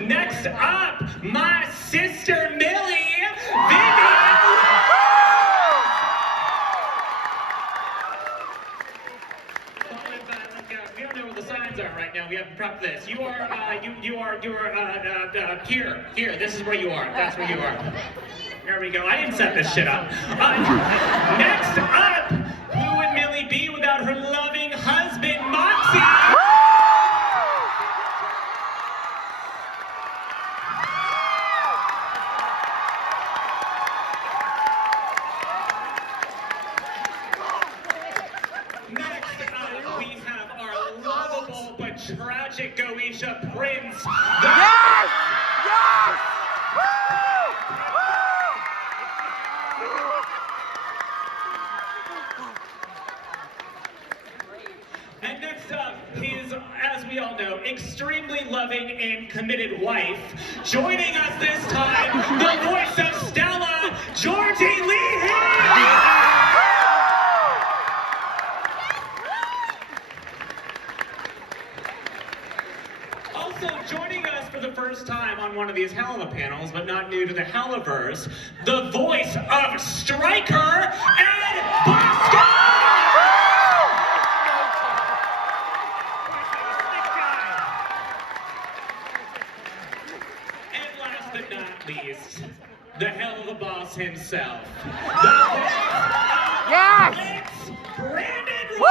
Next up, my sister Millie, Vivian. We don't know what the signs are right now. We have to prep this. You are here. This is where you are. That's where you are. There we go. I didn't set this shit up. Next up, who would Millie be without her loving husband, Moxie? Tragic Goetia Prince. Yes! Yes! And next up, his, as we all know, extremely loving and committed wife. Joining us this time, the voice of Stella, Georgie Lee. Joining us for the first time on one of these Helluva panels, but not new to the Helluverse, the voice of Striker and Bosco! And last but not least, the Helluva boss himself, the voice of Brandon Woo!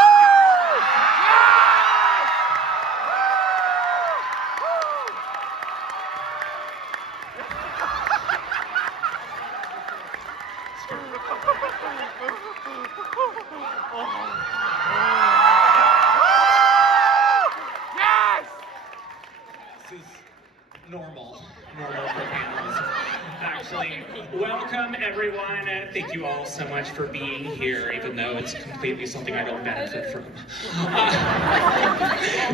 Yes! This is normal for panels. Actually, welcome everyone. Thank you all so much for being here, even though it's completely something I don't benefit from.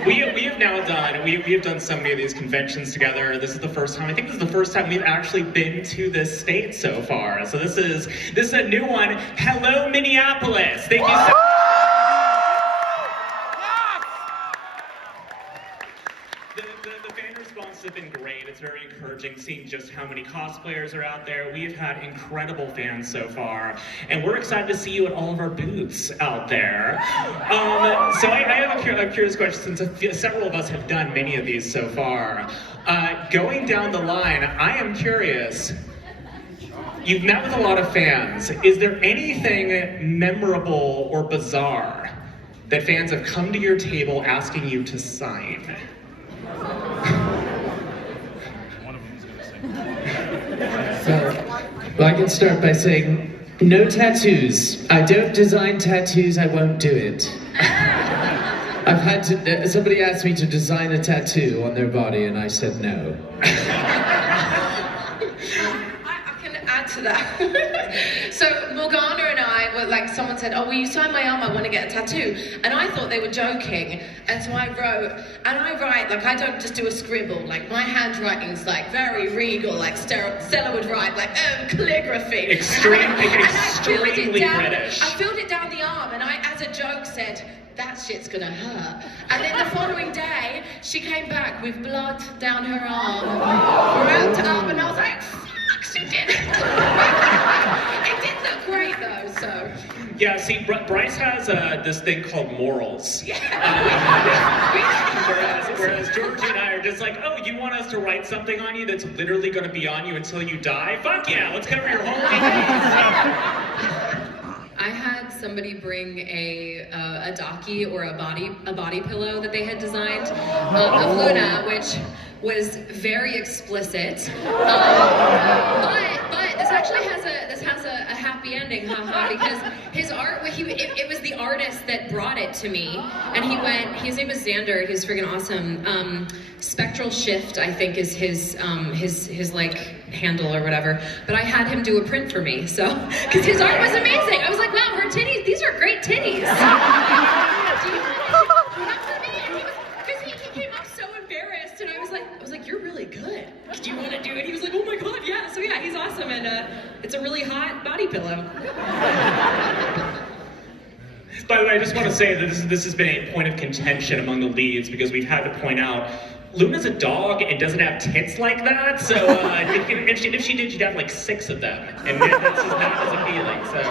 We have now done, we have done so many of these conventions together. This is the first time, I think this is the first time we've actually been to this state so far. So this is a new one. Hello, Minneapolis. Thank you so much. The fan response has been great. It's very encouraging seeing just how many cosplayers are out there. We've had incredible fans so far, and we're excited to see you at all of our booths out there. So I have a curious question, since several of us have done many of these so far. Going down the line, I am curious. You've met with a lot of fans. Is there anything memorable or bizarre that fans have come to your table asking you to sign? Well, I can start by saying, no tattoos. I don't design tattoos, I won't do it. I've had to, somebody asked me to design a tattoo on their body and I said no. I can add to that. So Morgana and I were like, someone said, oh, will you sign my arm? I want to get a tattoo. And I thought they were joking. And so I wrote, and I write, like I don't just do a scribble. Like my handwriting's like very regal, like Stella would write, like calligraphy. Extremely British. I filled it down the arm and I, as a joke, said, that shit's gonna hurt. And then the following day, she came back with blood down her arm, wrapped up, and I was like, fuck, she did it. It did look great though, so. Yeah, see, Bryce has this thing called morals. Yeah. Whereas Georgie and I are just like, oh, you want us to write something on you that's literally gonna be on you until you die? Fuck yeah, let's cover your whole life. I had somebody bring a docky or a body pillow that they had designed of Luna, which was very explicit. But this actually has a happy ending, haha, because his art, it was the artist that brought it to me, and his name was Xander, he's freaking awesome. Spectral Shift, I think, is his like handle or whatever, but I had him do a print for me, so, because his art was amazing. I was like, wow, her titties, these are great titties. Do you want for me? And because he came up so embarrassed, and I was like, you're really good. Do you want to do it? He was like, oh my god, yeah. So yeah, he's awesome, and it's a really hot body pillow. By the way, I just want to say that this has been a point of contention among the leads because we've had to point out Luna's a dog and doesn't have tits like that, so if she did, she'd have like 6 of them, and that's just not as a feeling. So.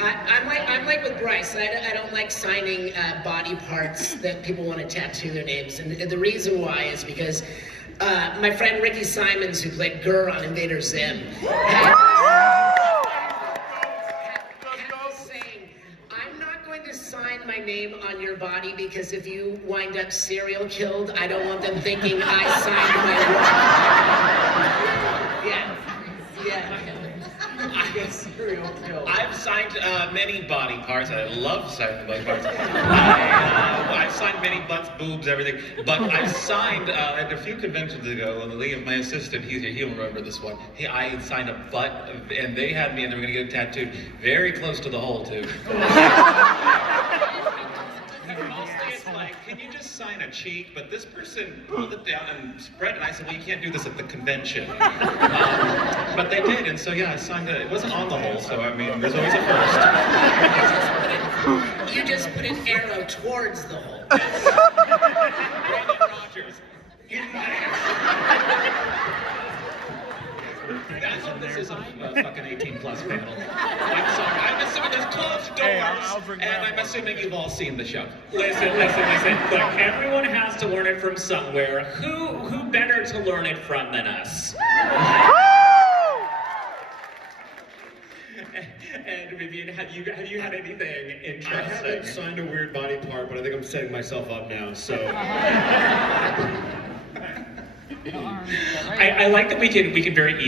I'm like with Bryce. I don't like signing body parts that people want to tattoo their names, and the reason why is because my friend Ricky Simons, who played Gurr on Invader Zim, had this saying, "I'm not going to sign my name on your body because if you wind up serial killed, I don't want them thinking I signed my work." Yeah. I've signed many body parts. I love signing body parts. I've signed many butts, boobs, everything. But I've signed at a few conventions ago. Liam, my assistant, he'll remember this one. I signed a butt, and they had me, and they were going to get it tattooed very close to the hole too. Mostly it's like, can you just sign a cheek? But this person pulled it down and spread it. And I said, well, you can't do this at the convention. But they did, and so yeah, I signed it. It wasn't on the hole, so I mean, there's always a first. You just put an arrow towards the hole. Brandon Rogers. I hope this is a fucking 18+ panel. I'm sorry. I'm assuming there's closed doors, and I'm assuming you've all seen the show. Listen. Look, everyone has to learn it from somewhere. Who better to learn it from than us? And Vivian, have you had anything interesting? I haven't signed a weird body part, but I think I'm setting myself up now. So. I like that we can very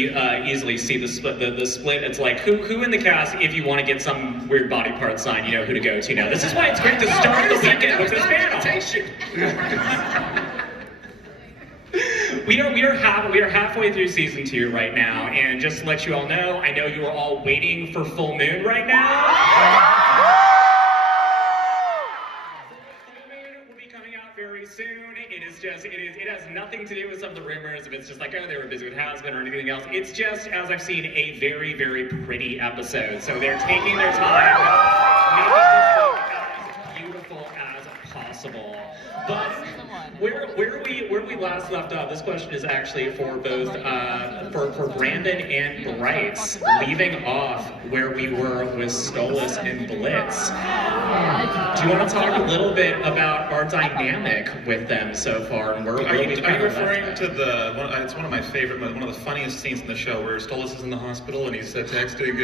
easily see the split. It's like who in the cast, if you want to get some weird body part signed, you know who to go to now. This is why it's great to start the weekend with this panel. We are halfway through season 2 right now, and just to let you all know, I know you are all waiting for full moon right now. Very soon. It has nothing to do with some of the rumors. If it's just like, oh, they were busy with Hasbin or anything else. It's just, as I've seen, a very, very pretty episode. So they're taking their time, making this as beautiful as possible. But where we last left off, this question is actually for both for Brandon and Bryce, leaving off where we were with Stolas and Blitz. Do you want to talk a little bit about our dynamic with them so far, and where are you referring to it's one of my favorite, one of the funniest scenes in the show where Stolas is in the hospital and he's texting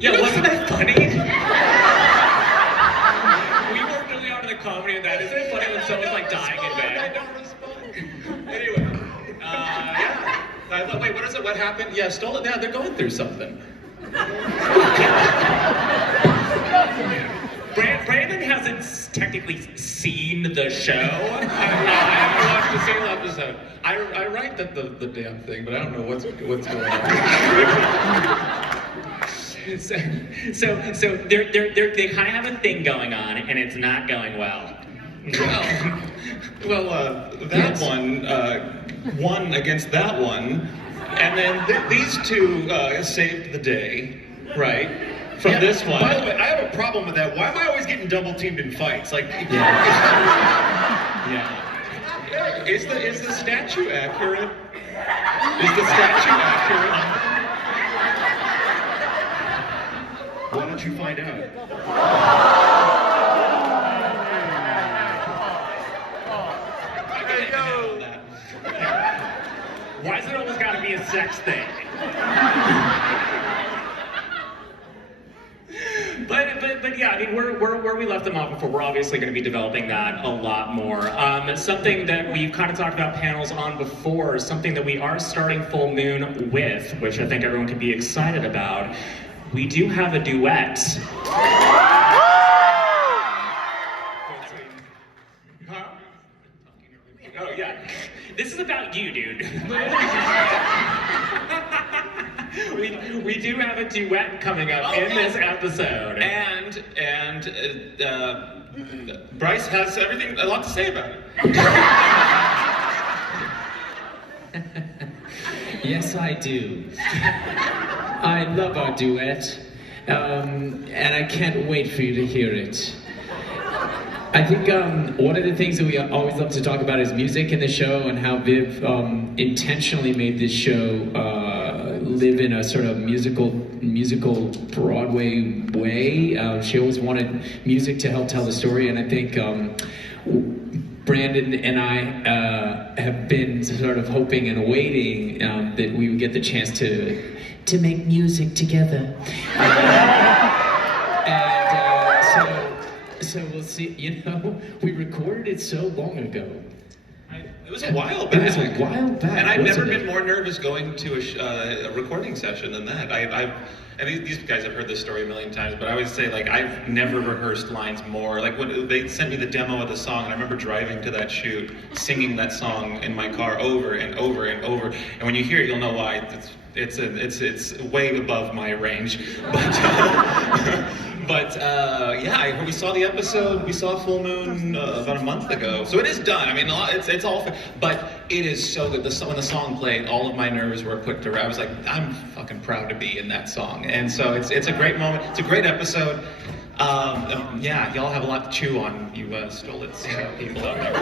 Yeah, wasn't that funny? We worked really hard on the comedy of that. Isn't it funny when someone's like dying in bed? I don't respond. Anyway, yeah. I thought, wait, what is it? What happened? Yeah, Stolas. Yeah, they're going through something. Brandon hasn't technically seen the show. I haven't watched a single episode. I write the damn thing, but I don't know what's going on. So they kind of have a thing going on, and it's not going well. That one won against that one, and then these two saved the day, right? From this one. By the way, I have a problem with that. Why am I always getting double teamed in fights? Like, yeah. Is the statue accurate? Is the statue accurate? Why don't you find out? Why's it always got to be a sex thing? But yeah, I mean, where we left them off before, we're obviously going to be developing that a lot more. Something that we've kind of talked about panels on before, something that we are starting Full Moon with, which I think everyone can be excited about. We do have a duet. Huh? Oh yeah, this is about you, dude. We do have a duet coming up in this episode, and Bryce has a lot to say about it. Yes, I do. I love our duet, and I can't wait for you to hear it. I think one of the things that we always love to talk about is music in the show and how Viv intentionally made this show live in a sort of musical Broadway way. She always wanted music to help tell the story, and I think Brandon and I have been sort of hoping and waiting that we would get the chance to make music together. So we'll see, you know, we recorded it so long ago. It was a while back. It was a while back. And I've never wasn't been it? more nervous going to a recording session than that. And these guys have heard this story a million times, but I always say, like, I've never rehearsed lines more. Like, when they sent me the demo of the song, and I remember driving to that shoot, singing that song in my car over and over and over. And when you hear it, you'll know why. It's way above my range. But yeah, we saw the episode. We saw Full Moon about a month ago, so it is done. I mean, it's all, but it is so good. When the song played, all of my nerves were put to rest. I was like, I'm fucking proud to be in that song, and so it's a great moment. It's a great episode. Yeah, y'all have a lot to chew on. You stole it, people out there.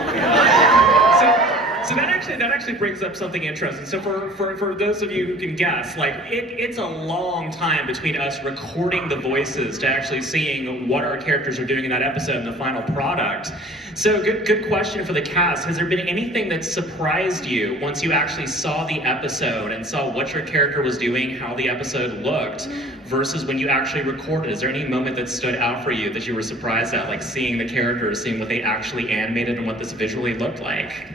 So that actually brings up something interesting. So for those of you who can guess, like it's a long time between us recording the voices to actually seeing what our characters are doing in that episode and the final product. So good question for the cast. Has there been anything that surprised you once you actually saw the episode and saw what your character was doing, how the episode looked, versus when you actually recorded? Is there any moment that stood out for you that you were surprised at, like seeing the characters, seeing what they actually animated and what this visually looked like?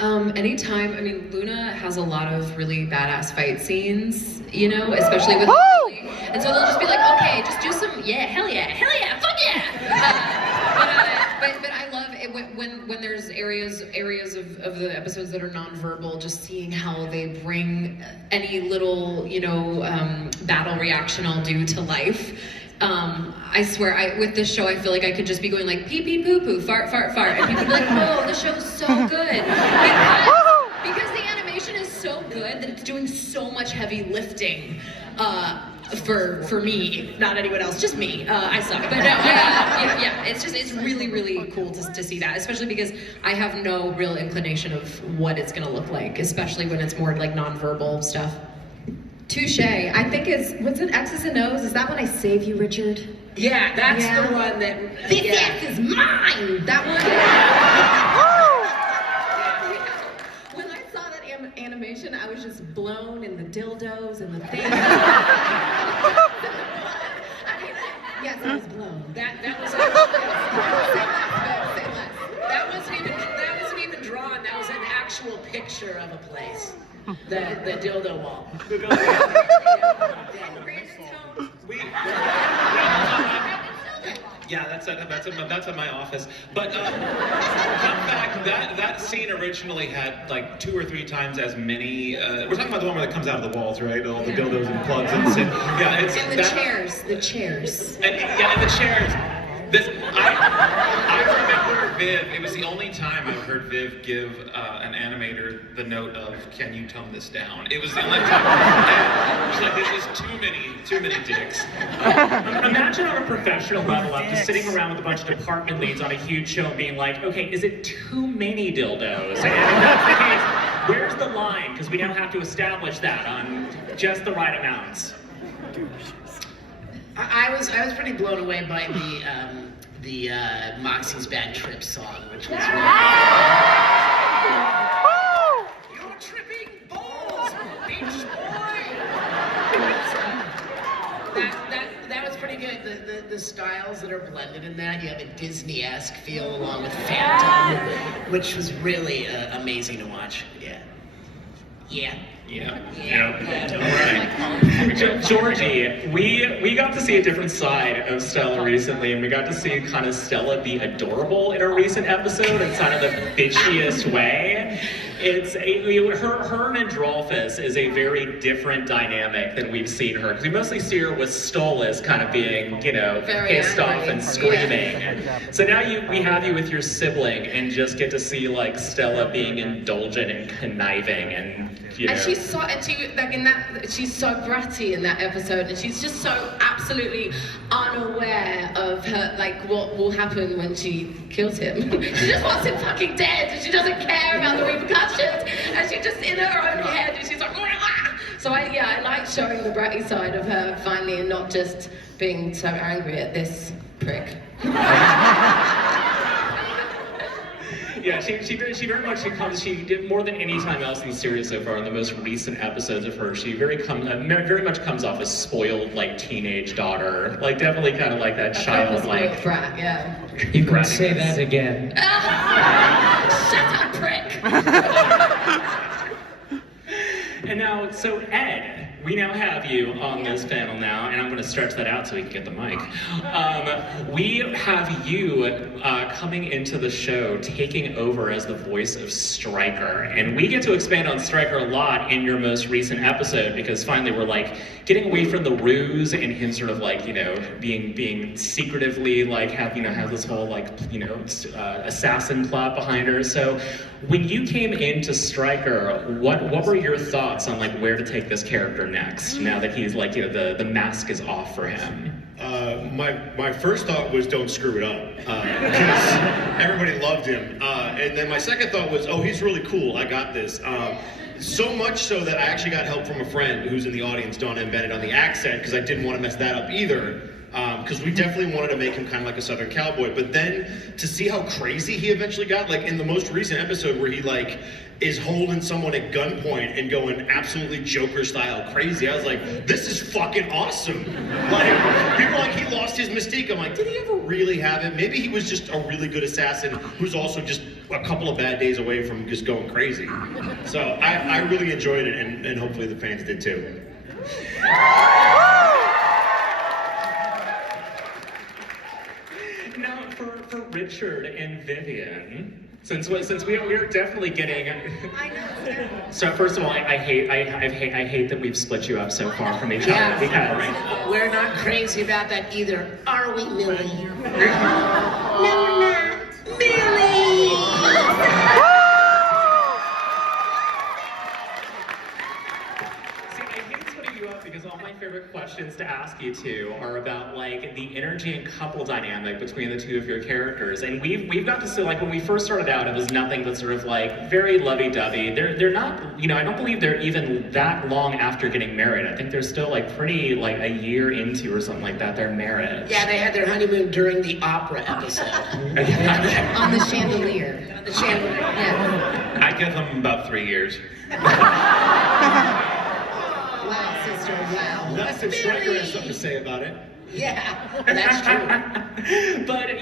Anytime, I mean, Luna has a lot of really badass fight scenes, you know, especially with Lily. And so they'll just be like, okay, just do some, yeah, hell yeah, fuck yeah. But I love it when there's areas of the episodes that are nonverbal, just seeing how they bring any little, you know, battle reaction I'll do to life. I swear, with this show, I feel like I could just be going like pee pee poo poo, fart fart fart, and people be like, "Oh, the show's so good," because the animation is so good that it's doing so much heavy lifting for me, not anyone else, just me. I suck, but no, yeah, it's really cool to see that, especially because I have no real inclination of what it's gonna look like, especially when it's more like nonverbal stuff. Touche. I think what's it, X's and O's? Is that when I save you, Richard? Yeah, that's the one that. This X is mine! That one. When I saw that animation, I was just blown in the dildos and the things. Yes, I was blown. That wasn't even drawn. That was an actual picture of a place. The dildo wall. Yeah, that's at my office. But fun fact, that scene originally had like 2 or 3 times as many. We're talking about the one where it comes out of the walls, right? All the dildos and plugs and shit. Yeah, it's and the chairs. And the chairs. I remember Viv. It was the only time I've heard Viv give an animator the note of "Can you tone this down?" It was the only time. And she's like, "This is too many dicks." Imagine on a professional level, I'm just sitting around with a bunch of department leads on a huge show and being like, "Okay, is it too many dildos?" And if that's the case, where's the line? Because we now have to establish that on just the right amounts. I was pretty blown away by the Moxie's Bad Trip song, which was really You're tripping balls, bitch boy! That was pretty good. The styles that are blended in that, you have a Disney-esque feel along with fandom, which was really amazing to watch. Yeah. All right. Georgie, we got to see a different side of Stella recently, and we got to see kind of Stella be adorable in a recent episode in kind of the bitchiest way. Her and Androlphus is a very different dynamic than we've seen her, because we mostly see her with Stolas kind of being, Very pissed off angry. and screaming. So now we have you with your sibling and just get to see like Stella being indulgent and conniving and And she's so she's so bratty in that episode, and she's just so absolutely unaware of her what will happen when she kills him. She just wants him fucking dead, and she doesn't care about the repercussions, and she's just in her own head, and she's like, "Wah!" So I like showing the bratty side of her finally, and not just being so angry at this prick. Yeah, she very much she did more than any time else in the series so far. In the most recent episodes of her, she very much comes off as spoiled, like teenage daughter, like definitely kind of like that childlike brat. Yeah. You can say that again. Shut up, prick. And now, so Ed, we now have you on this panel now, and I'm going to stretch that out so we can get the mic. We have you coming into the show, taking over as the voice of Stryker, and we get to expand on Stryker a lot in your most recent episode, because finally we're like getting away from the ruse and him sort of like being secretively like have this whole assassin plot behind her. So when you came into Stryker, what were your thoughts on like where to take this character next, now that he's like the mask is off for him? My first thought was don't screw it up, because everybody loved him, and then my second thought was, oh, he's really cool, I got this. So much so that I actually got help from a friend who's in the audience, Donna and Bennett, on the accent, because I didn't want to mess that up either. Because we definitely wanted to make him kind of like a Southern cowboy, but then to see how crazy he eventually got, like in the most recent episode where he like is holding someone at gunpoint and going absolutely Joker style crazy, I was like, this is fucking awesome. Like, people are like, he lost his mystique. I'm like, did he ever really have it? Maybe he was just a really good assassin who's also just a couple of bad days away from just going crazy. So I really enjoyed it, and hopefully the fans did too. Now, for Richard and Vivian, since we are definitely getting. I know. So first of all, I hate that we've split you up so far from each other, Yeah, because we're not crazy about that either, are we, Millie? No, we're not. Millie! See, I hate splitting you up because all my favorite questions to ask you two are about like the energy and couple dynamic between the two of your characters. And we've got to see, like, when we first started out, it was nothing but sort of like very lovey-dovey. They're not, I don't believe they're even that long after getting married. I think they're still like pretty like a year into or something like that, their marriage. Yeah, they had their honeymoon during the opera episode. On the chandelier. On the chandelier. Yeah. I give them about 3 years. Wow, sister. Wow. That's if Stryker has something to say about it. Yeah, that's true. But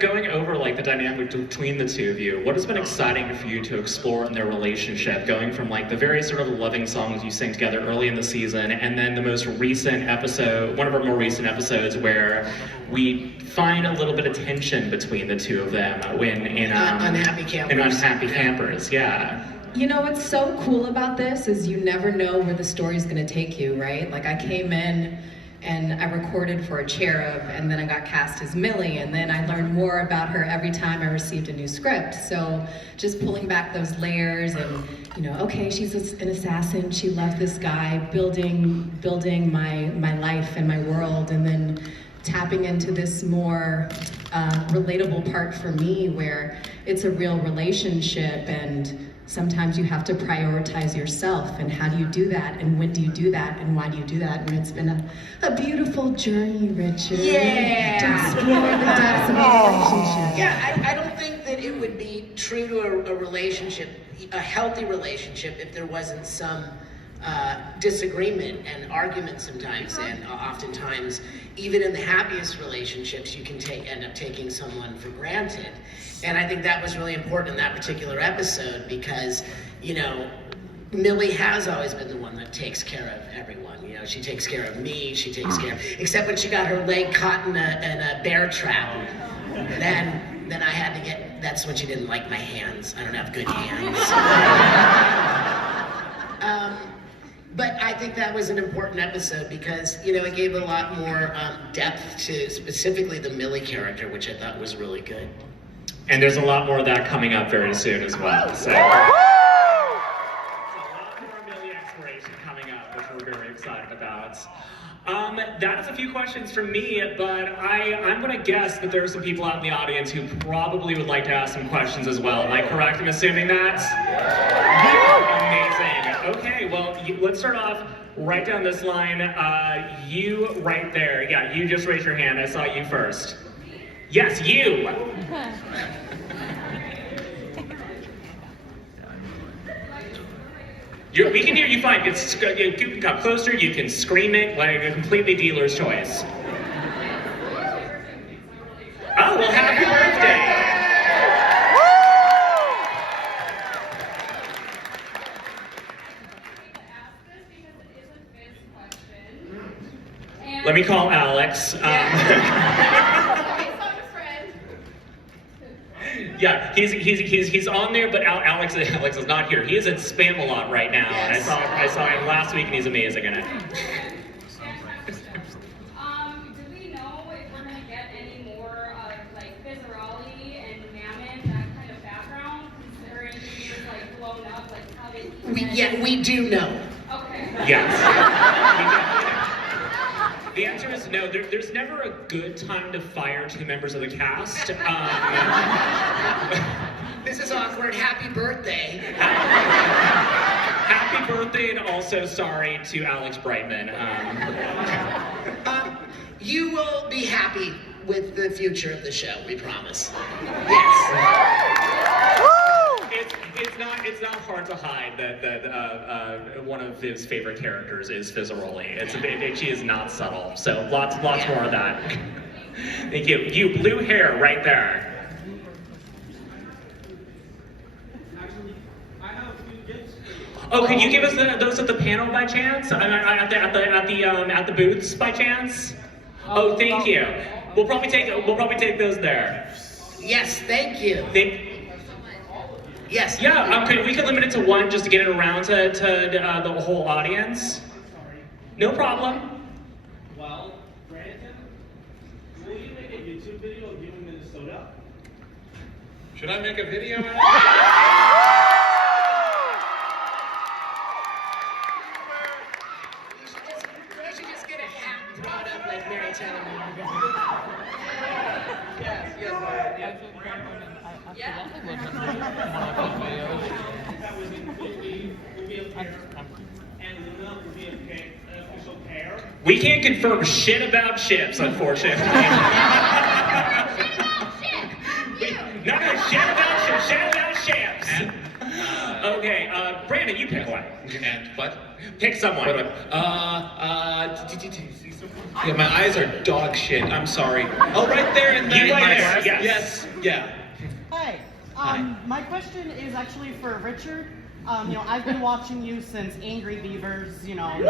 going over like the dynamic between the two of you, what has been exciting for you to explore in their relationship, going from like the very sort of loving songs you sing together early in the season, and then the most recent episode, one of our more recent episodes, where we find a little bit of tension between the two of them when in Unhappy Campers. In Unhappy Campers, yeah. You know what's so cool about this is you never know where the story's gonna take you, right? Like I came in and I recorded for a cherub, and then I got cast as Millie, and then I learned more about her every time I received a new script. So just pulling back those layers and, okay, she's an assassin, she loved this guy, building my life and my world, and then tapping into this more relatable part for me where it's a real relationship, and sometimes you have to prioritize yourself, and how do you do that, and when do you do that, and why do you do that? And it's been a beautiful journey, Richard. Yeah. To explore the depths of a relationship. Yeah, I don't think that it would be true to a relationship, a healthy relationship, if there wasn't some disagreement and argument sometimes, and oftentimes, even in the happiest relationships, you can end up taking someone for granted. And I think that was really important in that particular episode because, Millie has always been the one that takes care of everyone. She takes care of me, she takes care of, except when she got her leg caught in a bear trap. Then I had to that's when she didn't like my hands. I don't have good hands. think that was an important episode because, you know, it gave a lot more depth to specifically the Millie character, which I thought was really good. And there's a lot more of that coming up very soon as well. So. Coming up, which we're very excited about. That is a few questions from me, but I'm going to guess that there are some people out in the audience who probably would like to ask some questions as well. Am I correct in assuming that? Amazing. Okay, well, let's start off right down this line. You right there. Yeah, you just raised your hand. I saw you first. Yes, you. We can hear you fine. You can come closer, you can scream it, like a completely dealer's choice. Oh, well, happy birthday! Let me call Alex. Yeah, he's on there, but Alex is not here. He is at Spamalot right now, and I saw him last week, and he's amazing in it. Do we know if we're gonna get any more of like Fizarali and Mammon, that kind of background, considering he was like blown up, like how did he? We do know. Okay. Yes. The answer is no. There's never a good time to fire two members of the cast. This is awkward. Happy birthday. Happy birthday, and also sorry to Alex Brightman. You will be happy with the future of the show, we promise. Yes. It's not hard to hide that one of his favorite characters is Fizaroli. She is not subtle, so lots more of that. Thank you. You, blue hair right there. Oh, could you give us those at the panel by chance? At the booths by chance? Oh, thank you. We'll probably take those there. Yes, thank you. Yes. Yeah, we could limit it to one just to get it around to the whole audience. No problem. Well, Brandon, will you make a YouTube video of you in Minnesota? Should I make a video? You should just get a hat and throw it up like Mary Tyler Moore. We can't confirm shit about ships, unfortunately. No, shit about ships. Okay, Brandon, you pick one. And what? Pick someone. Yeah, my eyes are dog shit. I'm sorry. Oh, right there in the. Yes. Yeah. Hi. My question is actually for Richard. I've been watching you since Angry Beavers, That was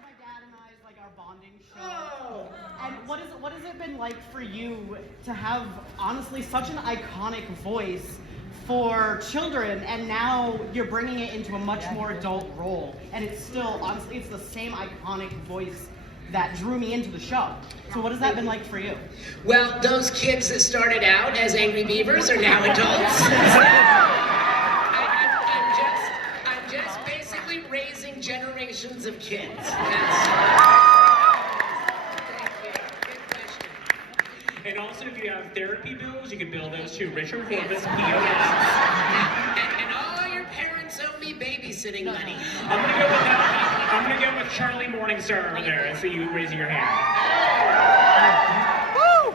my dad and I's, like, our bonding show. Oh. And what has it been like for you to have, honestly, such an iconic voice for children, and now you're bringing it into a much more adult role, and it's still, honestly, it's the same iconic voice that drew me into the show. So what has that been like for you? Well, those kids that started out as Angry Beavers are now adults. I'm just basically raising generations of kids. And also, if you have therapy bills, you can bill those to Richard for this POS. And all your parents owe me babysitting money. I'm gonna go with Charlie Morningstar over there and see you raising your hand. Woo!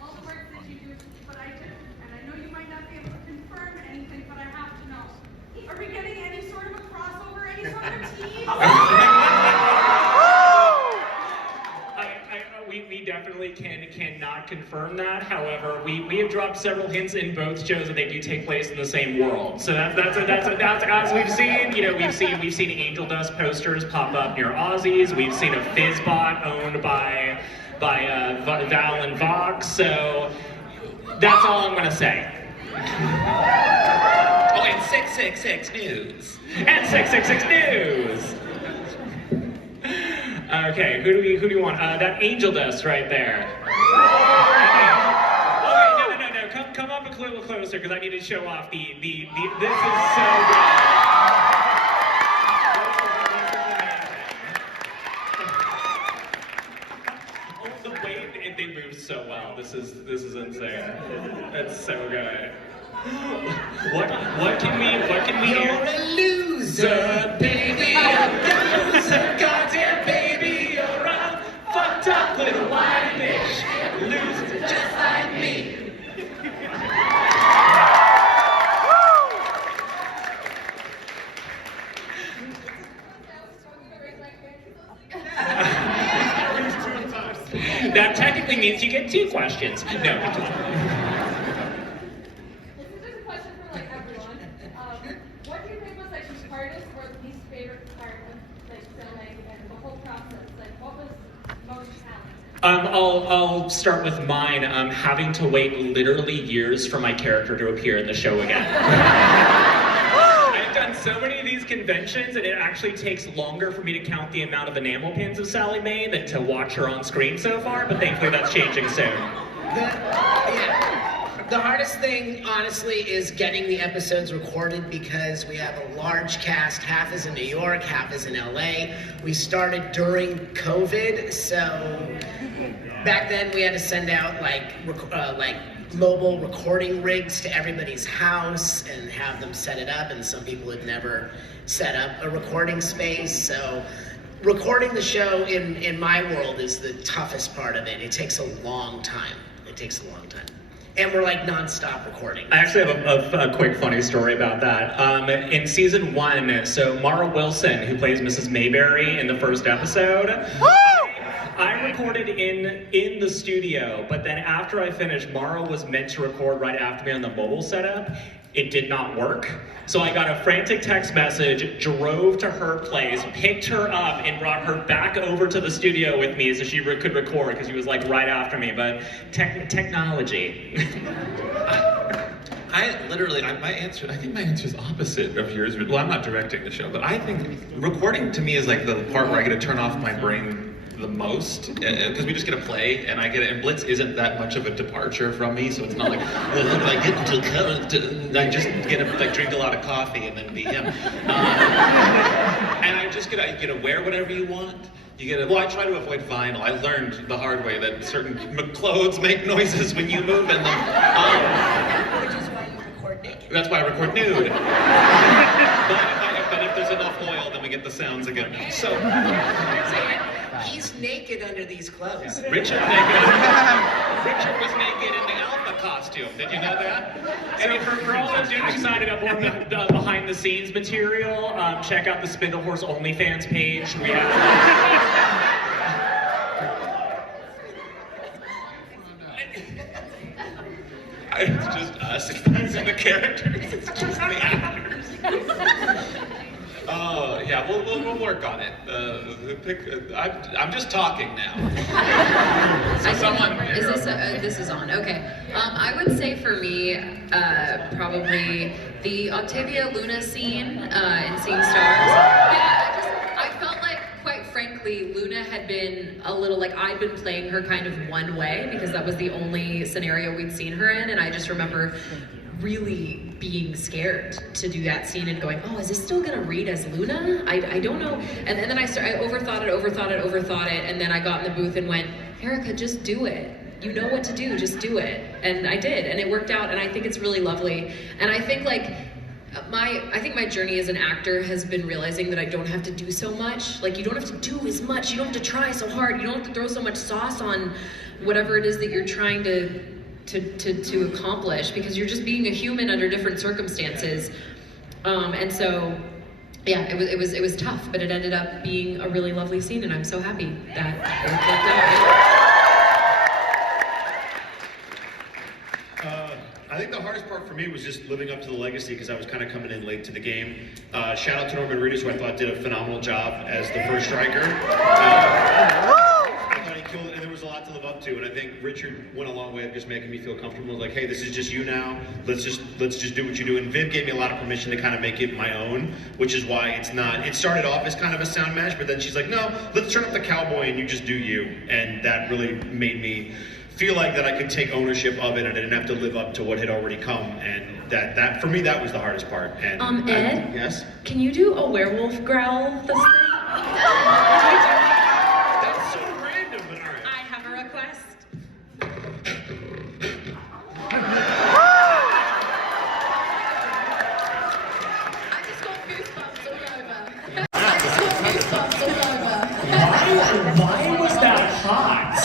All the work that you do, but I do, and I know you might not be able to confirm anything, but I have to know. Are we getting any sort of a crossover, any sort of team? We definitely cannot confirm that. However, we have dropped several hints in both shows that they do take place in the same world. So that's as we've seen. We've seen Angel Dust posters pop up near Aussies. We've seen a Fizzbot owned by Val and Vox. So that's all I'm gonna say. Oh, and 666 News. And 666 News. Okay, who do you want? That angel dust right there. Okay, no. Come up a little closer because I need to show off the. This is so good. The way they move so well. This is insane. That's so good. What can we hear? You're a loser, baby. You're a loser, goddamn baby. You're a fucked up little white bitch. Loser just like me. That technically means you get 2 questions. No. This is just a question for like everyone. What do you think was like the hardest or least favorite part of like filming and the whole process? Like what was most challenging? I'll start with mine. Having to wait literally years for my character to appear in the show again. I've done so many of these conventions, and it actually takes longer for me to count the amount of enamel pins of Sally Mae than to watch her on screen so far, but thankfully that's changing soon. The hardest thing, honestly, is getting the episodes recorded because we have a large cast. Half is in New York, half is in LA. We started during COVID, so back then we had to send out like mobile recording rigs to everybody's house and have them set it up, and some people had never set up a recording space, so recording the show in my world is the toughest part of it. It takes a long time. And we're like non-stop recording. I actually have a quick funny story about that. In season 1, so Mara Wilson, who plays Mrs. Mayberry in the first episode, I recorded in the studio, but then after I finished, Mara was meant to record right after me on the mobile setup. It did not work. So I got a frantic text message, drove to her place, picked her up, and brought her back over to the studio with me so she could record, because she was like right after me, but technology. I think my answer is opposite of yours. Well, I'm not directing the show, but I think recording to me is like the part where I get to turn off my brain the most, because we just get to play, and and Blitz isn't that much of a departure from me, so it's not like, well, how do I get into character? I just get to like drink a lot of coffee and then be him. And I get to wear whatever you want. I try to avoid vinyl. I learned the hard way that certain clothes make noises when you move in them. Which is why you record naked. That's why I record nude. But if there's enough oil, then we get the sounds again. So. He's naked under these clothes. Richard was naked in the Alpha costume. Did you know that? So for all those dudes excited about the behind the scenes material, check out the Spindle Horse OnlyFans page. We have. It's just us. It isn't the characters. It's just the actors. Oh, yeah, we'll work on it. I'm just talking now. So This is on, okay. I would say for me, probably the Octavia Luna scene in Seeing Stars. Yeah, I felt like, quite frankly, Luna had been a little, like, I'd been playing her kind of one way, because that was the only scenario we'd seen her in, and I just remember really being scared to do that scene and going, oh, is this still gonna read as Luna? I don't know. And then I overthought it, and then I got in the booth and went, Erica, just do it. You know what to do, just do it. And I did, and it worked out, and I think it's really lovely. And I think my journey as an actor has been realizing that I don't have to do so much. Like, you don't have to do as much, you don't have to try so hard, you don't have to throw so much sauce on whatever it is that you're trying to accomplish, because you're just being a human under different circumstances. And so, yeah, it was tough, but it ended up being a really lovely scene, and I'm so happy that it worked out. I think the hardest part for me was just living up to the legacy, because I was kind of coming in late to the game. Shout out to Norman Reedus, who I thought did a phenomenal job as the first striker. I thought he killed it, and there was a lot to live up to, and I think Richard went a long way of just making me feel comfortable. Like, hey, this is just you now. Let's just do what you do. And Viv gave me a lot of permission to kind of make it my own, which is why it's not. It started off as kind of a sound match, but then she's like, no, let's turn up the cowboy and you just do you. And that really made me feel like that I could take ownership of it and I didn't have to live up to what had already come. And that for me, that was the hardest part. And Ed? Yes? Can you do a werewolf growl this thing? That's so random, but all right. I have a request. I just got goosebumps all over. Why was that hot?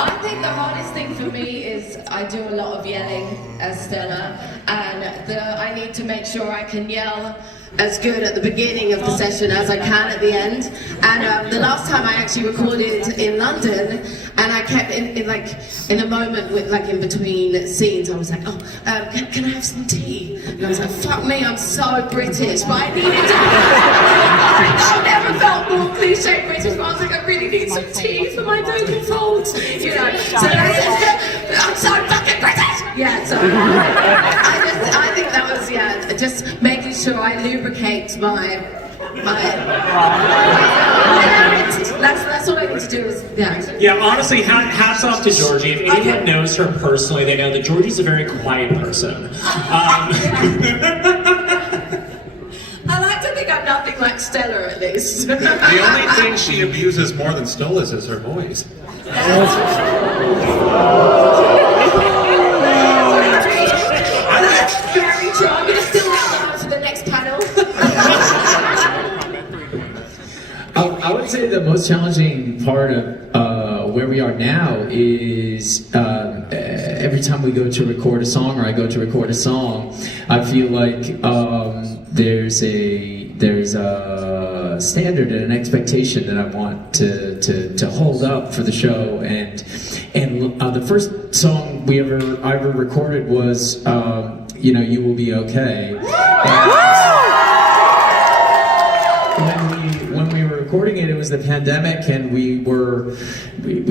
I think the hardest thing for me is I do a lot of yelling as Stella, and I need to make sure I can yell as good at the beginning of the session as I can at the end. And the last time I actually recorded in London, and I kept in a moment with in between scenes, I was like, oh, can I have some tea? And I was like, fuck me, I'm so British, but I needed to. I've never felt more cliche British, but I was like, I really need some tea for my vocal folds, you know. So I'm so fucking British. Yeah. So I think that was just making sure I lubricate my that's what I need to do is Yeah, honestly, hats off to Georgie. If anyone knows her personally, they know that Georgie's a very quiet person. I like to think I'm nothing like Stella, at least. The only thing she abuses more than Stolas is her voice. That's very true. I'm going to still have for the next panel. I would say the most challenging part of where we are now is every time we go to record a song or I go to record a song, I feel like there's a standard and an expectation that I want to hold up for the show, and the first song I ever recorded was You Will Be Okay. When we were recording it was the pandemic, and we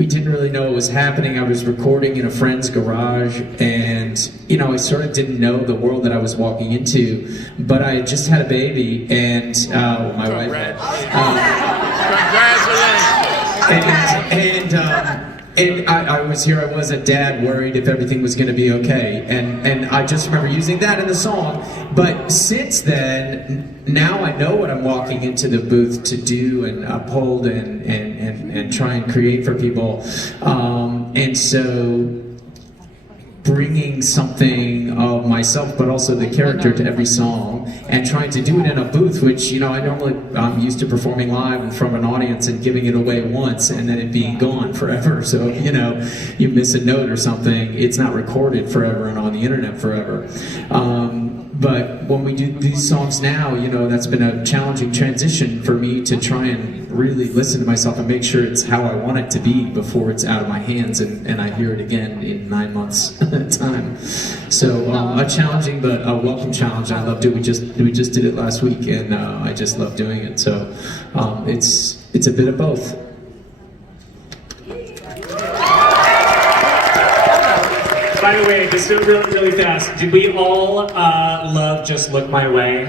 didn't really know what was happening. I was recording in a friend's garage, and I sort of didn't know the world that I was walking into, but I had just had a baby, and my wife and I was here, I was a dad worried if everything was going to be okay, and I just remember using that in the song. But since then, now I know what I'm walking into the booth to do and uphold and try and create for people, and so bringing something of myself, but also the character to every song, and trying to do it in a booth, which I'm used to performing live in front of an audience and giving it away once and then it being gone forever. So you miss a note or something, it's not recorded forever and on the internet forever. But when we do these songs now, that's been a challenging transition for me to try and really listen to myself and make sure it's how I want it to be before it's out of my hands and I hear it again in 9 months time. So a challenging but a welcome challenge. I love doing. We just did it last week, and I just love doing it. So it's a bit of both. By the way, just really, really fast, did we all love Just Look My Way?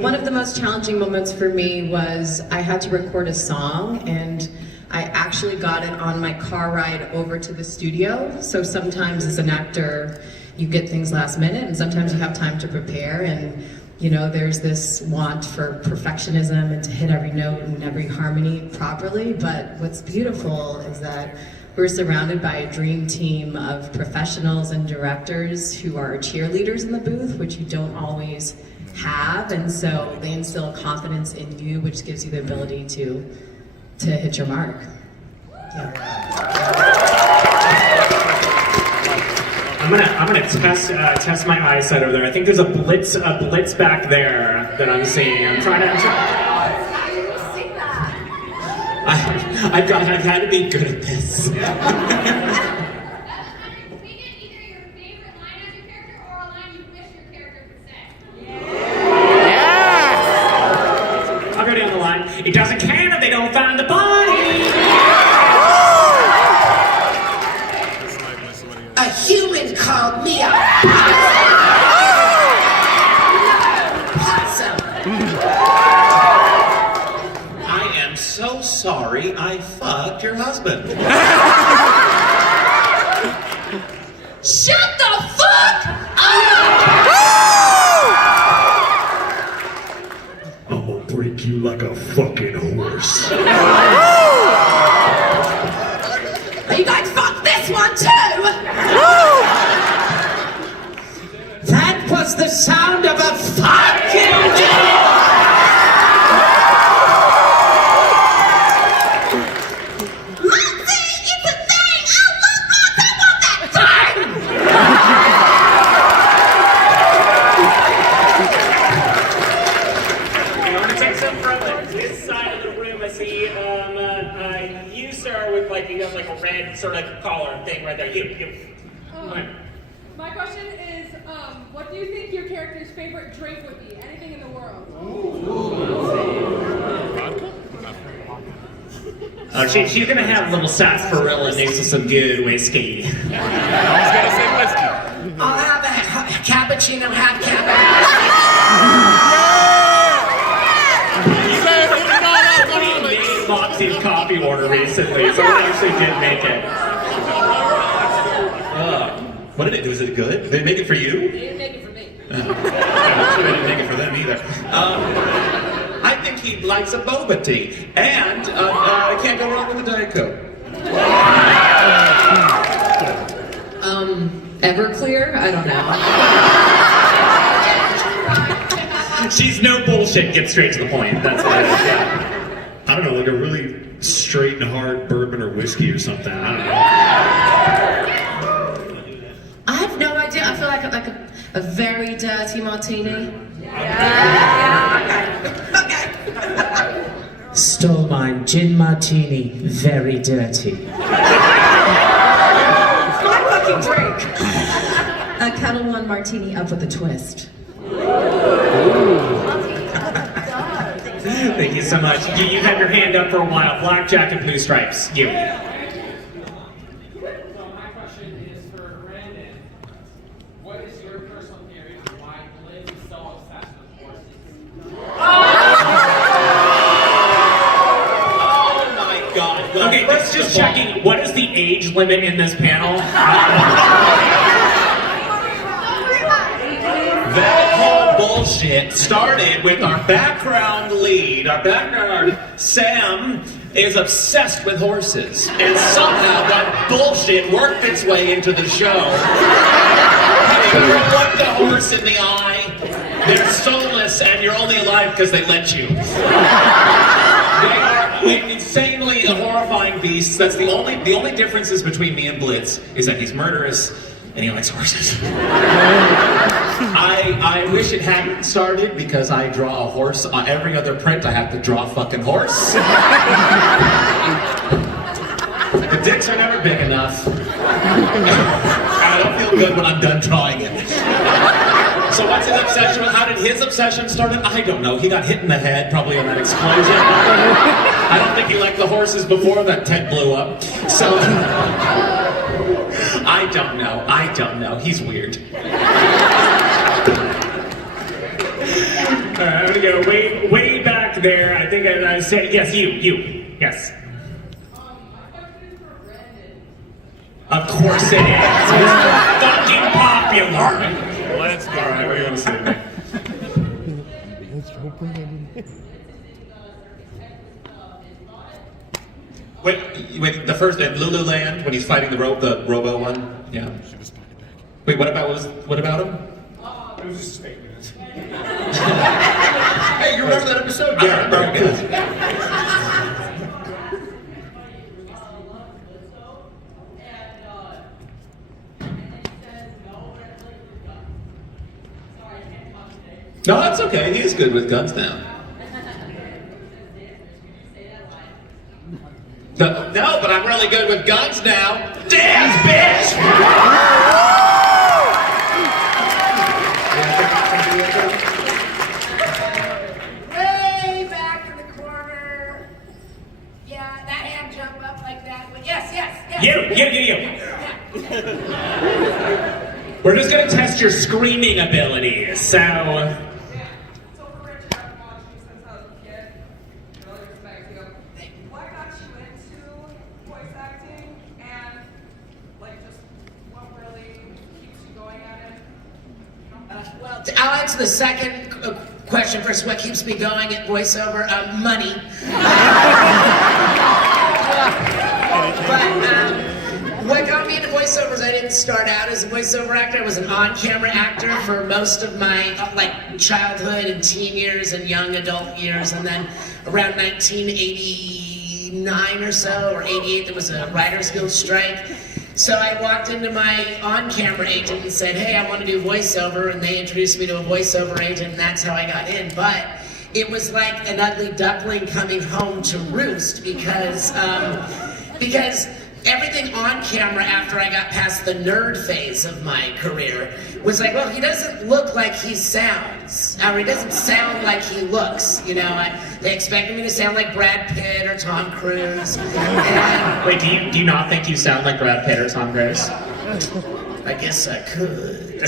One of the most challenging moments for me was I had to record a song, and I actually got it on my car ride over to the studio. So sometimes as an actor, you get things last minute, and sometimes you have time to prepare, and there's this want for perfectionism and to hit every note and every harmony properly. But what's beautiful is that we're surrounded by a dream team of professionals and directors who are cheerleaders in the booth, which you don't always have, and so they instill confidence in you, which gives you the ability to hit your mark. Yeah. I'm gonna test my eyesight over there. I think there's a blitz back there that I'm seeing. I'm trying. I've got to be good at this. We get either your favorite line as your character or a line you wish your character could say. sorry I fucked your husband. Shut the fuck up! I'm gonna break you like a fucking horse. Are you going to fuck this one too? That was the sound of a fucking You, sir, with like you have like a red sort of collar thing right there. You. My question is, what do you think your character's favorite drink would be? Anything in the world? She's gonna have a little sarsaparilla next to some good whiskey. I'll have a cappuccino, half cappuccino. Moxie's coffee order recently, so it actually did make it. What did it do? Was it good? Did they make it for you? They didn't make it for me. I'm sure they didn't make it for them either. I think he likes a boba tea. And I can't go wrong with a Diet Coke. Everclear? I don't know. She's no bullshit, get straight to the point. That's what it is, yeah. I don't know, like a really straight and hard bourbon or whiskey or something. I don't know. I have no idea. I feel like a very dirty martini. Okay. Stole mine, gin martini, very dirty. My fucking drink. A Kettle One martini up with a twist. Thank you so much. You've had your hand up for a while. Blackjack and blue stripes. You. So my question is for Brandon. What is your personal theory on why Liz is so obsessed with horses? Oh my god. Well, Okay, let's just checking. What is the age limit in this panel? That whole bullshit started with our background lead. Our background artist, Sam, is obsessed with horses. And somehow that bullshit worked its way into the show. Have you ever looked a horse in the eye? They're soulless and you're only alive because they let you. They are insanely horrifying beasts. That's the only differences between me and Blitz is that he's murderous and he likes horses. I wish it hadn't started because I draw a horse on every other print. I have to draw a fucking horse. The dicks are never big enough. I don't feel good when I'm done drawing it. So what's his obsession with? How did his obsession start? I don't know. He got hit in the head, probably on that explosion. I don't think he liked the horses before that tent blew up. So I don't know. He's weird. I'm gonna go way back there. I think I said yes. You. Yes. Of course it is. It's fucking popular. Let's go. All right, we're gonna say that. Wait, the first at Lululand when he's fighting the Robo one. Yeah. Wait, what about him? It was just a statement. Hey, you remember that episode? Yeah, I remember it. No, that's okay. He is good with guns now. No, but I'm really good with guns now. Dance, bitch! Way back in the corner. Yeah, that hand jump up like that. But yes. You. We're just gonna test your screaming abilities. So. So for Rich, I've watched you since I was a kid. And all your back, you go, why I'll answer the second question first. What keeps me going at voiceover? Money. What got me into voiceovers, I didn't start out as a voiceover actor. I was an on-camera actor for most of my childhood and teen years and young adult years. And then around 1989 or so, or 88, there was a Writers Guild strike. So I walked into my on-camera agent and said, hey, I want to do voiceover, and they introduced me to a voiceover agent, and that's how I got in. But it was like an ugly duckling coming home to roost because everything on camera after I got past the nerd phase of my career was like, well, he doesn't look like he sounds, or he doesn't sound like he looks, you know. They expected me to sound like Brad Pitt or Tom Cruise. And Wait, do you not think you sound like Brad Pitt or Tom Cruise? I guess I could.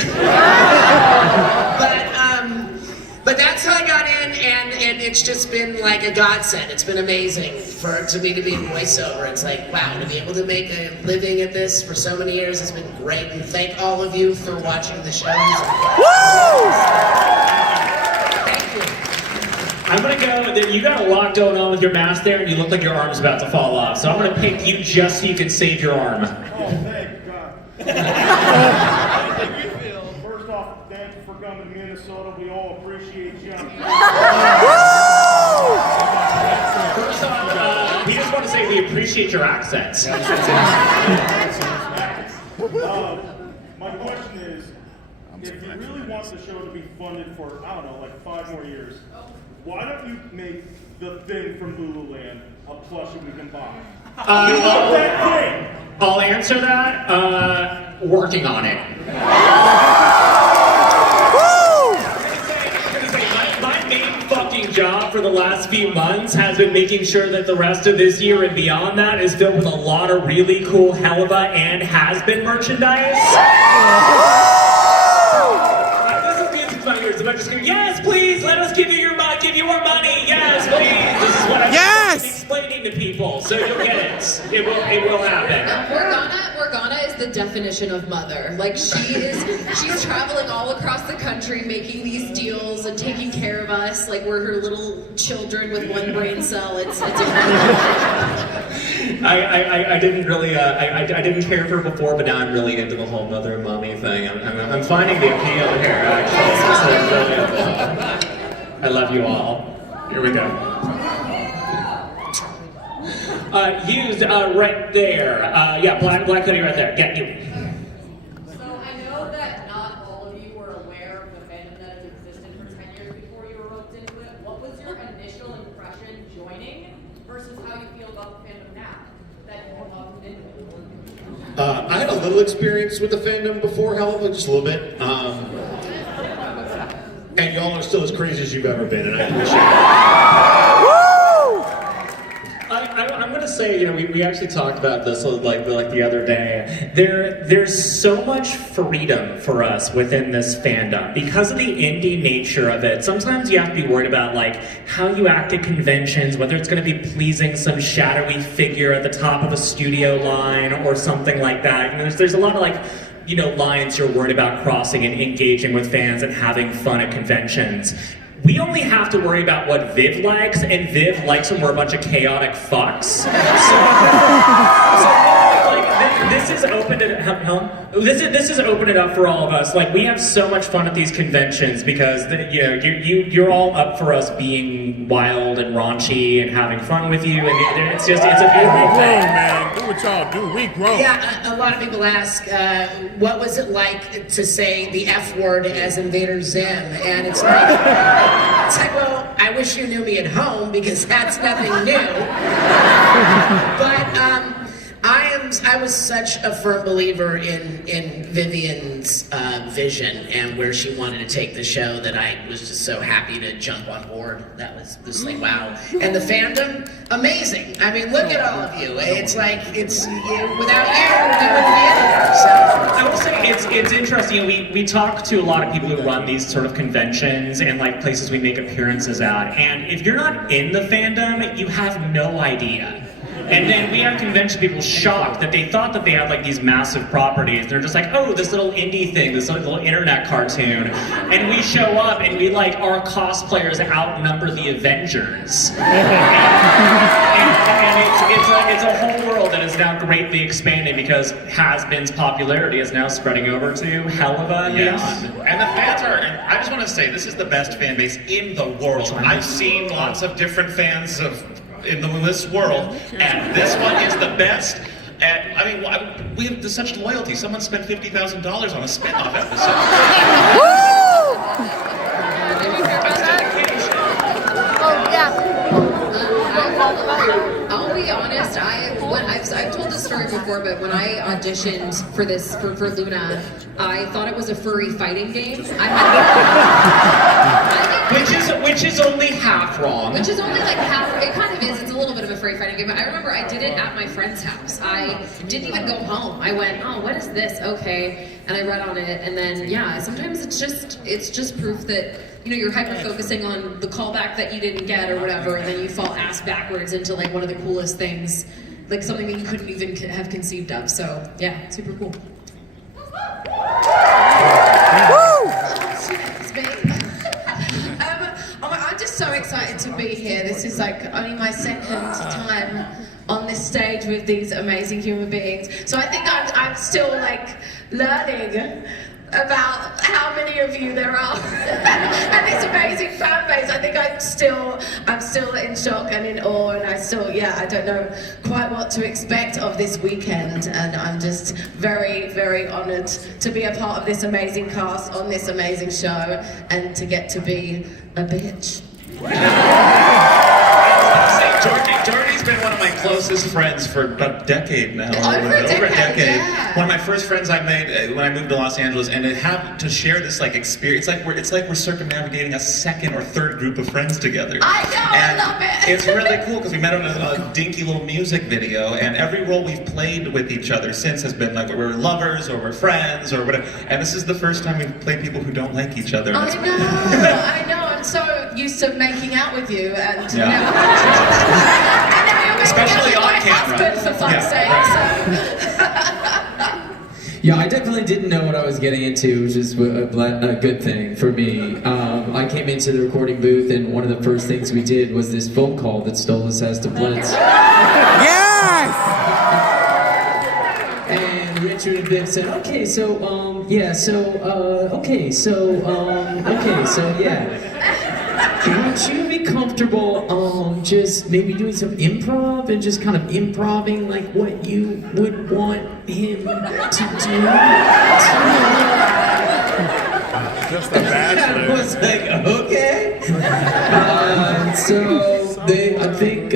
But that's how I got in, and it's just been like a godsend. It's been amazing to me to be in voiceover. It's like, wow, to be able to make a living at this for so many years has been great. And thank all of you for watching the shows. Woo! Thank you. I'm gonna go, you got a lot going on with your mask there, and you look like your arm's about to fall off. So I'm gonna pick you just so you can save your arm. Oh, thank God. First off, thank you for coming to Minnesota. We all appreciate you. First off, we just want to say we appreciate your accents. My question is, if you really want the show to be funded for, I don't know, like 5 more years, why don't you make the thing from Lululand a plushie we can buy? I'll answer that, working on it. My main fucking job for the last few months has been making sure that the rest of this year and beyond that is filled with a lot of really cool Helluva and has-been merchandise. This is music to my ears. I'm just going, yes, please, let us give you your money, give you more money. Yes, please. This is what I'm explaining to people, so you'll get it. It will happen. Morgana is the definition of mother. Like she's traveling all across the country making these deals and taking care of us like we're her little children with one brain cell. It's I didn't really I didn't care for her before, but now I'm really into the whole mother and mommy thing. I'm finding the appeal here actually. I love you all. Here we go. Used right there. Yeah, black hoodie right there. Get you. So I know that not all of you were aware of the fandom that has existed for 10 years before you were roped into it. What was your initial impression joining versus how you feel about the fandom now that you have opted into it? I had a little experience with the fandom before Helluva, just a little bit. And y'all are still as crazy as you've ever been, and I appreciate it. I'm gonna say, you know, we actually talked about this like the other day. There's so much freedom for us within this fandom because of the indie nature of it. Sometimes you have to be worried about like how you act at conventions, whether it's gonna be pleasing some shadowy figure at the top of a studio line or something like that. You know, there's a lot of like, you know, lines you're worried about crossing and engaging with fans and having fun at conventions. We only have to worry about what Viv likes, and Viv likes when we're a bunch of chaotic fucks. So like, this has opened it up. This has opened it up for all of us. Like, we have so much fun at these conventions because you know you're all up for us being wild and raunchy and having fun with you, and it's a beautiful thing. Man, do what y'all do. We grown. Yeah, a lot of people ask, what was it like to say the F word as Invader Zim? And it's like, well, I wish you knew me at home because that's nothing new. But I was such a firm believer in Vivian's vision and where she wanted to take the show that I was just so happy to jump on board. That was just like, wow. And the fandom, amazing. I mean, look at all of you. It's like, without you, we wouldn't be anywhere. So I will say it's interesting. We talk to a lot of people who run these sort of conventions and like places we make appearances at. And if you're not in the fandom, you have no idea. And then we have convention people shocked that they thought that they had like these massive properties. They're just like, oh, this little indie thing, this little internet cartoon. And we show up and we like, our cosplayers outnumber the Avengers. And it's a whole world that is now greatly expanding because Has-Been's popularity is now spreading over to Helluva and beyond. And the fans are, and I just want to say, this is the best fan base in the world. I've seen lots of different fans in this world, and this one is the best. And I mean, we have such loyalty. Someone spent $50,000 on a spin-off episode. I'll be honest, I've told this story before, but when I auditioned for Luna, I thought it was a furry fighting game. Which is only half wrong. Which is only like half, it kind of is, it's a little bit of a furry fighting game. But I remember I did it at my friend's house. I didn't even go home. I went, oh, what is this? Okay. And I read on it, and then, yeah, sometimes it's just proof that, you know, you're hyper-focusing on the callback that you didn't get or whatever, and then you fall ass backwards into like one of the coolest things, like something that you couldn't even have conceived of. So, yeah, super cool. I'm just so excited to be here. This is like only my second time on this stage with these amazing human beings. So I think I'm still like learning about how many of you there are and this amazing fan base. I think I'm still in shock and in awe, and I don't know quite what to expect of this weekend, and I'm just very, very honored to be a part of this amazing cast on this amazing show and to get to be a bitch. Jordy's been one of my closest friends for about a decade now. Over a decade. Yeah. One of my first friends I made when I moved to Los Angeles, and to have to share this like experience, it's like we're circumnavigating a second or third group of friends together. I know, and I love it. It's really cool because we met on a dinky little music video, and every role we've played with each other since has been like we're lovers or we're friends or whatever. And this is the first time we've played people who don't like each other. I know. I'm so used to making out with you, and especially on camera. Husband, for fuck's sake. Yeah, I definitely didn't know what I was getting into, which is a good thing for me. I came into the recording booth, and one of the first things we did was this phone call that stole us as to Blitz. Yes! And Richard and Viv said, okay, so, yeah. Would you be comfortable just maybe doing some improv and just kind of improving like what you would want him to do? Just a bachelor. I was like, okay. So they, I think,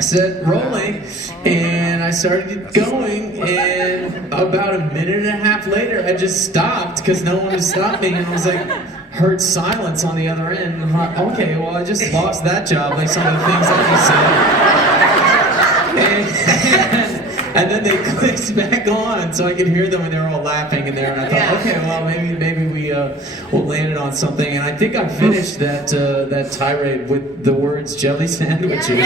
set rolling, and I started going, and about a minute and a half later, I just stopped because no one would stop me, and I was like, heard silence on the other end. I'm like, okay, well, I just lost that job, like some of the things that you said. And then they clicked back on, so I could hear them, and they were all laughing in there. And I thought, okay, well, maybe we'll land it on something. And I think I finished that tirade with the words jelly sandwiches. The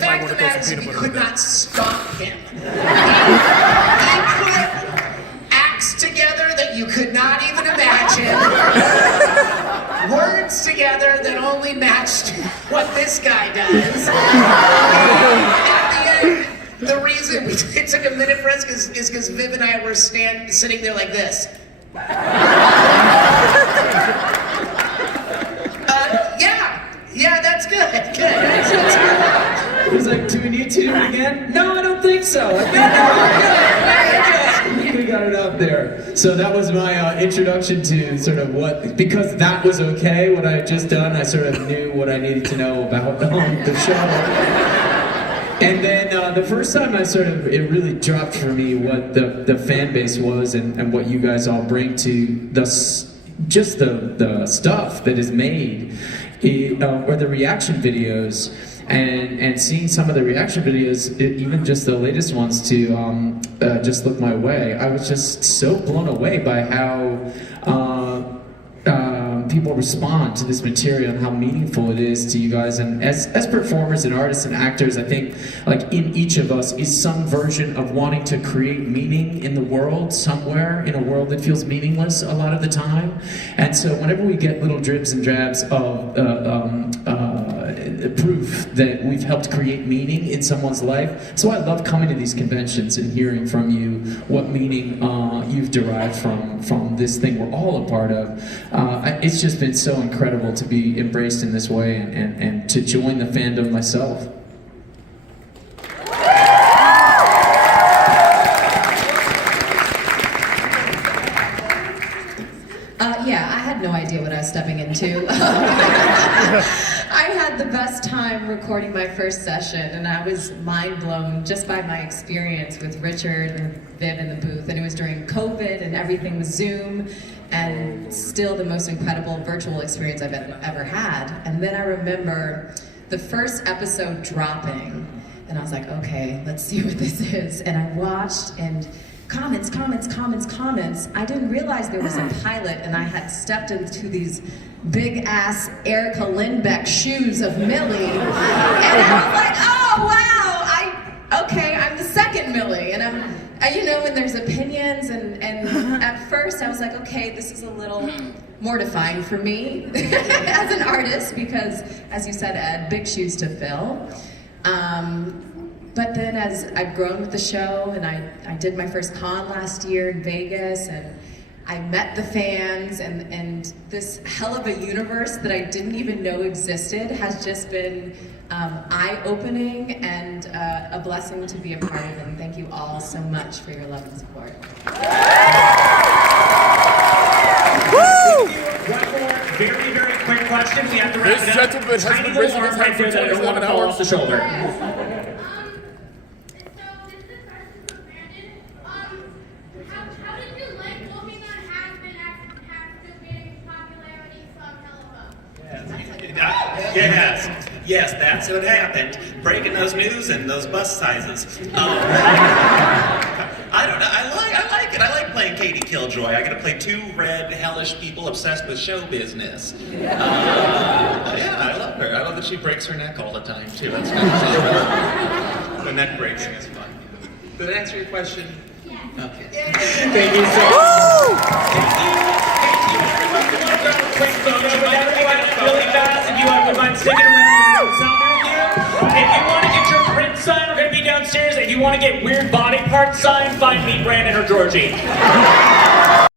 fact of the matter is, we could not stop him. He put acts together that you could not even imagine. Words together that only matched what this guy does. At the end, the reason it took a minute for us is because Viv and I were sitting there like this. Yeah, that's good. That's It was like, do we need to do it again? No, I don't think so. I think we got it up there. So that was my introduction to sort of what, because that was okay, what I had just done, I sort of knew what I needed to know about the show. And then the first time it really dropped for me what the fan base was and what you guys all bring to the stuff that is made, or the reaction videos. And seeing some of the reaction videos, even just the latest ones to Just Look My Way, I was just so blown away by how people people respond to this material and how meaningful it is to you guys. And as performers and artists and actors, I think like in each of us is some version of wanting to create meaning in the world somewhere, in a world that feels meaningless a lot of the time. And so whenever we get little dribs and drabs of proof that we've helped create meaning in someone's life. So I love coming to these conventions and hearing from you what meaning you've derived from this thing we're all a part of. It's just been so incredible to be embraced in this way and to join the fandom myself. Yeah, I had no idea what I was stepping into. I had the best time recording my first session, and I was mind blown just by my experience with Richard and Viv in the booth. And it was during COVID, and everything was Zoom, and still the most incredible virtual experience I've ever had. And then I remember the first episode dropping, and I was like, okay, let's see what this is. And I watched, and comments. I didn't realize there was a pilot, and I had stepped into these big-ass Erica Lindbeck shoes of Millie, and I was like, oh, wow, I'm the second Millie, and and there's opinions, and at first I was like, okay, this is a little mortifying for me as an artist, because, as you said, Ed, big shoes to fill. But then as I've grown with the show, and I did my first con last year in Vegas, and I met the fans, and this Helluva universe that I didn't even know existed has just been eye-opening and a blessing to be a part of. And thank you all so much for your love and support. Woo! One more very, very quick question. We have to wrap it up. Gentleman has Tiny been little raising arm his right hand there for that doesn't want 21 to fall hours. off the shoulder. How did you like working on Aspen after getting popularity from Helluva? Yes, that's what happened. Breaking those news and those bus sizes. I don't know. I like it. I like playing Katie Killjoy. I get to play two red, hellish people obsessed with show business. Yeah, I love her. I love that she breaks her neck all the time too. That's nice. The neck breaking is fun. Did that answer your question? Okay. Thank you so much. Thank you, everyone. We want to grab a quick photo with everyone really fast. If you wouldn't mind sticking around with selfie with you. If you want to get your print signed, we're going to be downstairs. If you want to get weird body part signed, find me, Brandon, or Georgie.